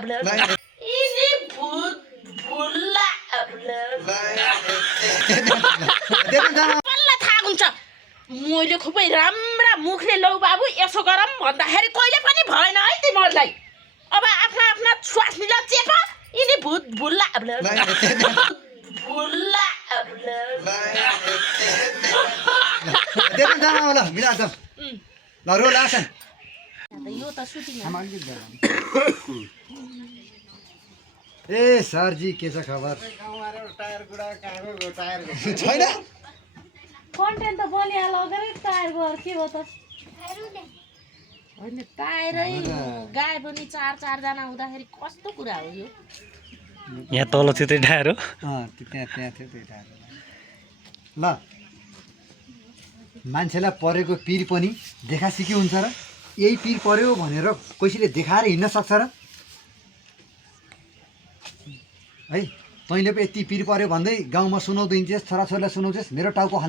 यिनी भूत भुल्ला बल्ल थाहा हुन्छ मैले खुबै राम्रा मुखले लौ बाबु यसो गरम भन्दाखेरि कहिले पनि भएन है तिमीहरूलाई अब आफ्ना आफ्ना श्वास लिन चेप यिनी भूत भुल्ला भुल्ला यो त सुटिङ ए सरजी के छ खबर छैन कन्टेन्ट त बनिहाल्यो अगाडि टायर गएर के हो त होइन टायरै गाए पनि चारजना हुँदाखेरि कस्तो कुरा हो यो यहाँ तल थियो त्यही टायर हो त्यहाँ थियो त्यही टायर ल मान्छेलाई परेको पिर पनि देखासिकी हुन्छ र यही पिर पर्यो भनेर कसैले देखाएर हिँड्न सक्छ र है तैँले पो यति पिर पर्यो भन्दै गाउँमा सुनाउँदै हिँड्छेस् छोराछोरीलाई सुनाउँछेस् मेरो टाउको खान्छ